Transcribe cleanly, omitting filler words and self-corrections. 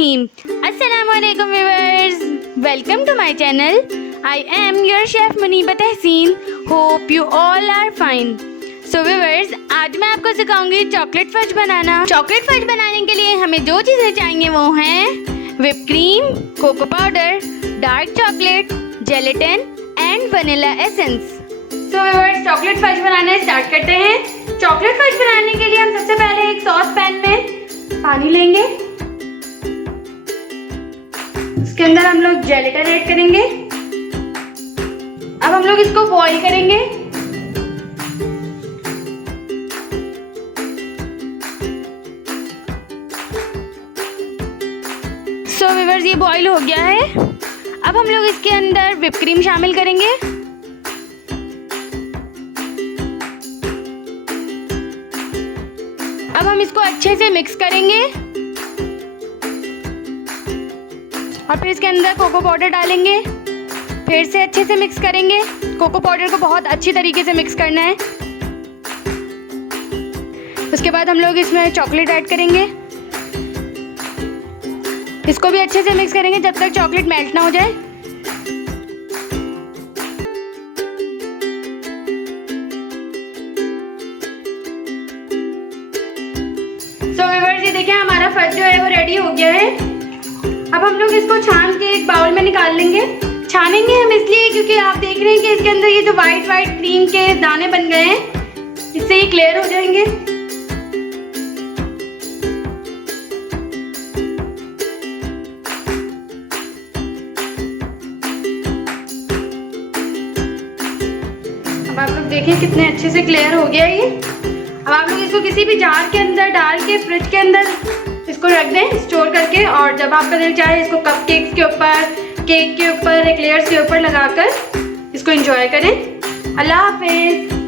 रहीम। अस्सलामुअलैकुम viewers, welcome to my channel. I am your chef Muneeba Tehseen. Hope you all are fine. So viewers, आज मैं आपको सिखाऊंगी chocolate fudge बनाना। चॉकलेट फज बनाने के लिए हमें जो चीज़ें चाहिए वो हैं whip cream, cocoa powder, dark chocolate, gelatin and vanilla essence. So viewers, chocolate fudge बनाना स्टार्ट करते हैं। चॉकलेट फज बनाने के लिए हम सबसे पहले एक सॉस पैन में पानी लेंगे। उसके अंदर हम लोग जेलेटिन ऐड करेंगे। अब हम लोग इसको बॉईल करेंगे। सो व्यूअर्स, ये बॉईल हो गया है। अब हम लोग इसके अंदर व्हिप क्रीम शामिल करेंगे। अब हम इसको अच्छे से मिक्स करेंगे और फिर इसके अंदर कोको पाउडर डालेंगे। फिर से अच्छे से मिक्स करेंगे। कोको पाउडर को बहुत अच्छी तरीके से मिक्स करना है। उसके बाद हम लोग इसमें चॉकलेट ऐड करेंगे। इसको भी अच्छे से मिक्स करेंगे जब तक चॉकलेट मेल्ट ना हो जाए। तो व्यूअर्स, ये देखिए हमारा फज जो है वो रेडी हो गया है। अब हम लोग इसको छान के एक बाउल में निकाल लेंगे। छानेंगे हम इसलिए क्योंकि आप देख रहे हैं कि इसके अंदर ये जो वाइट क्रीम के दाने बन गए हैं, इससे ये क्लियर हो जाएंगे। अब आप लोग देखें कितने अच्छे से क्लियर हो गया ये। अब आप लोग इसको किसी भी जार के अंदर डाल के फ्रिज के अंदर इसको रख दें स्टोर करके, और जब आपका दिल चाहे इसको कपकेक्स के ऊपर, केक के ऊपर, एक्लेयर्स के ऊपर लगाकर इसको एंजॉय करें। अल्लाह हाफिज़।